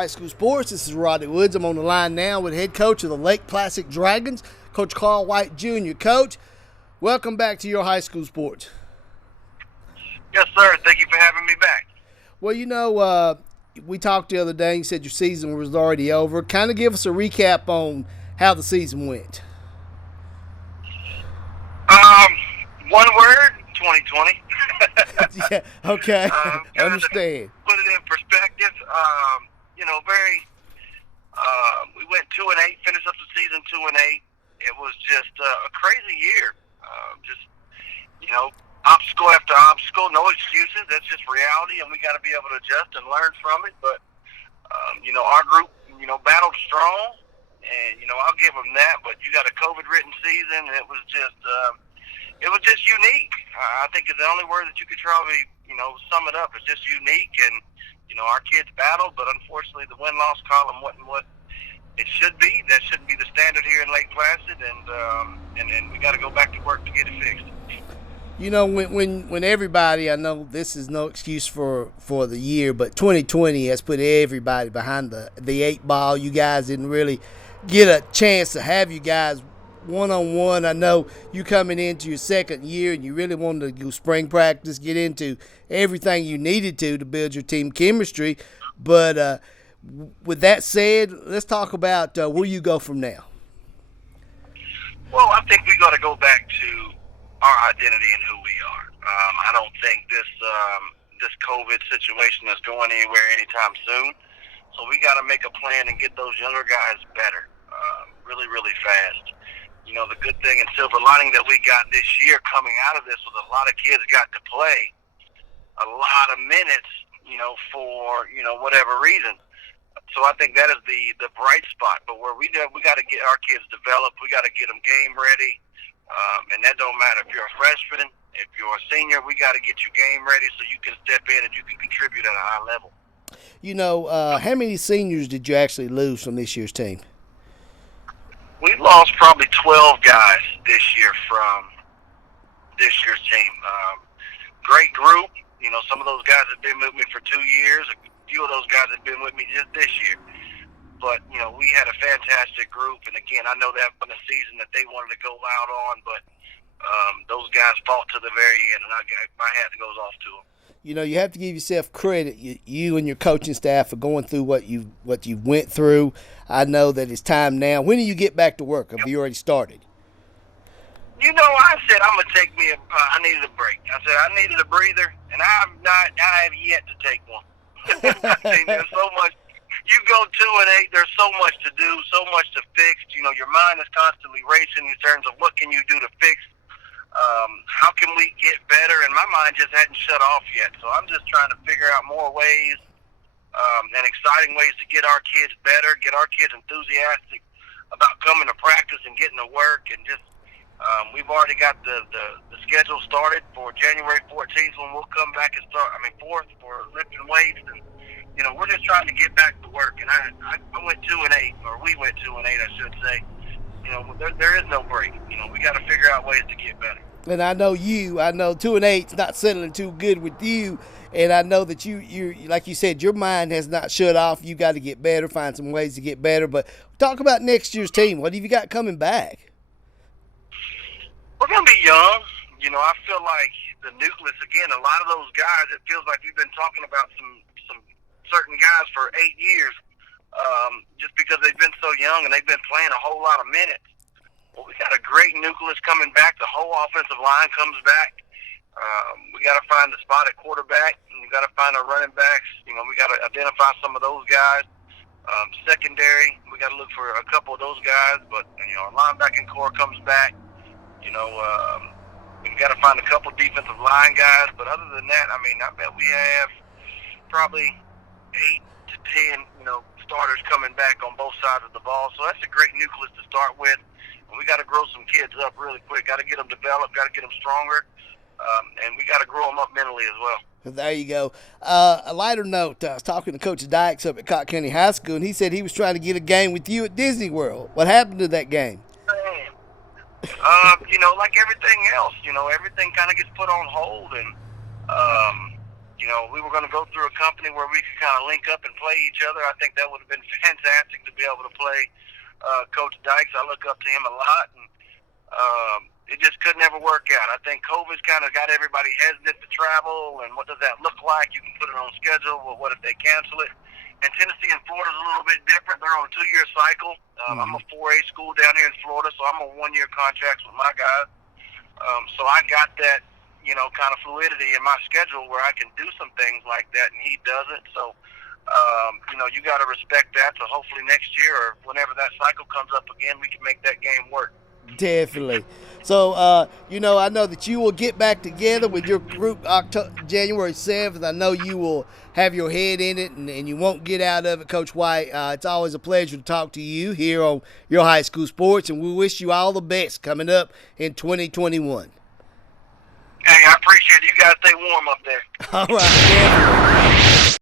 High School Sports. This is Rodney Woods. I'm on the line now with head coach of the Lake Placid Dragons, Coach Carl White Jr. Coach, welcome back to your high school sports. Yes, sir. Thank you for having me back. Well, we talked the other day. You said your season was already over. Kind of give us a recap on how the season went. One word, 2020. Yeah, okay. Understand. Put it in perspective. We went 2-8, finished up the season 2-8. It was just a crazy year. Obstacle after obstacle, no excuses. That's just reality, and we got to be able to adjust and learn from it. But our group, battled strong, and I'll give them that. But you got a COVID-ridden season, and it was just unique. I think it's the only word that you could probably sum it up. It's just unique, and our kids battled, but unfortunately the win-loss column wasn't what it should be. That shouldn't be the standard here in Lake Placid, and we got to go back to work to get it fixed. When everybody, I know this is no excuse for the year, but 2020 has put everybody behind the eight ball. You guys didn't really get a chance to have you guys one-on-one. I know you coming into your second year and you really wanted to do spring practice, get into everything you needed to build your team chemistry. But with that said, let's talk about where you go from now. Well, I think we got to go back to our identity and who we are. I don't think this COVID situation is going anywhere anytime soon. So we got to make a plan and get those younger guys better, really, really fast. The good thing and silver lining that we got this year coming out of this was a lot of kids got to play a lot of minutes, for whatever reason. So I think that is the bright spot. But where we got to get our kids developed, we got to get them game ready. And that don't matter if you're a freshman, if you're a senior, we got to get you game ready so you can step in and you can contribute at a high level. How many seniors did you actually lose from this year's team? We lost probably 12 guys this year from this year's team. Great group. Some of those guys have been with me for 2 years. A few of those guys have been with me just this year. But, we had a fantastic group, and again, I know that from the season that they wanted to go out on, but those guys fought to the very end, and my hat goes off to them. You have to give yourself credit, you and your coaching staff, for going through what you went through. I know that it's time now. When do you get back to work? Have you already started? I said I'm going to take I needed a break. I said I needed a breather, and I have yet to take one. There's so much. You go 2-8, there's so much to do, so much to fix. Your mind is constantly racing in terms of what can you do to fix. How can we get better? And my mind just hadn't shut off yet. So I'm just trying to figure out more ways and exciting ways to get our kids better, get our kids enthusiastic about coming to practice and getting to work. And just we've already got the schedule started for January 14th when we'll come back and 4th for lifting weights. And we're just trying to get back to work. And I went 2-8, or we went 2-8, I should say. There is no break. We got to figure out ways to get better. And I know 2-8's not settling too good with you. And I know that you like you said, your mind has not shut off. You got to get better, find some ways to get better. But talk about next year's team. What have you got coming back? We're going to be young. I feel like the nucleus, again, a lot of those guys, it feels like we've been talking about some certain guys for 8 years. Just because they've been so young and they've been playing a whole lot of minutes. Well, we got a great nucleus coming back. The whole offensive line comes back. We got to find the spot at quarterback, and we got to find our running backs. We got to identify some of those guys. Secondary, we got to look for a couple of those guys. But our linebacking core comes back. We've got to find a couple defensive line guys. But other than that, I bet we have probably 8 to 10, starters coming back on both sides of the ball. So that's a great nucleus to start with. And we got to grow some kids up really quick. Got to get them developed. Got to get them stronger. And we got to grow them up mentally as well. There you go. A lighter note, I was talking to Coach Dykes up at Cott County High School, and he said he was trying to get a game with you at Disney World. What happened to that game? Like everything else, everything kind of gets put on hold. And we were going to go through a company where we could kind of link up and play each other. I think that would have been fantastic to be able to play Coach Dykes. I look up to him a lot, and it just could never work out. I think COVID's kind of got everybody hesitant to travel, and what does that look like? You can put it on schedule. Well, what if they cancel it? And Tennessee and Florida's a little bit different. They're on a 2-year cycle. I'm a 4A school down here in Florida, so I'm on 1-year contracts with my guys. So I got that, kind of fluidity in my schedule where I can do some things like that, and he doesn't. So, you got to respect that. So hopefully next year or whenever that cycle comes up again, we can make that game work. Definitely. So, I know that you will get back together with your group January 7th. I know you will have your head in it, and you won't get out of it, Coach White. It's always a pleasure to talk to you here on Your High School Sports, and we wish you all the best coming up in 2021. Hey, I appreciate it. You guys stay warm up there. All right. Definitely.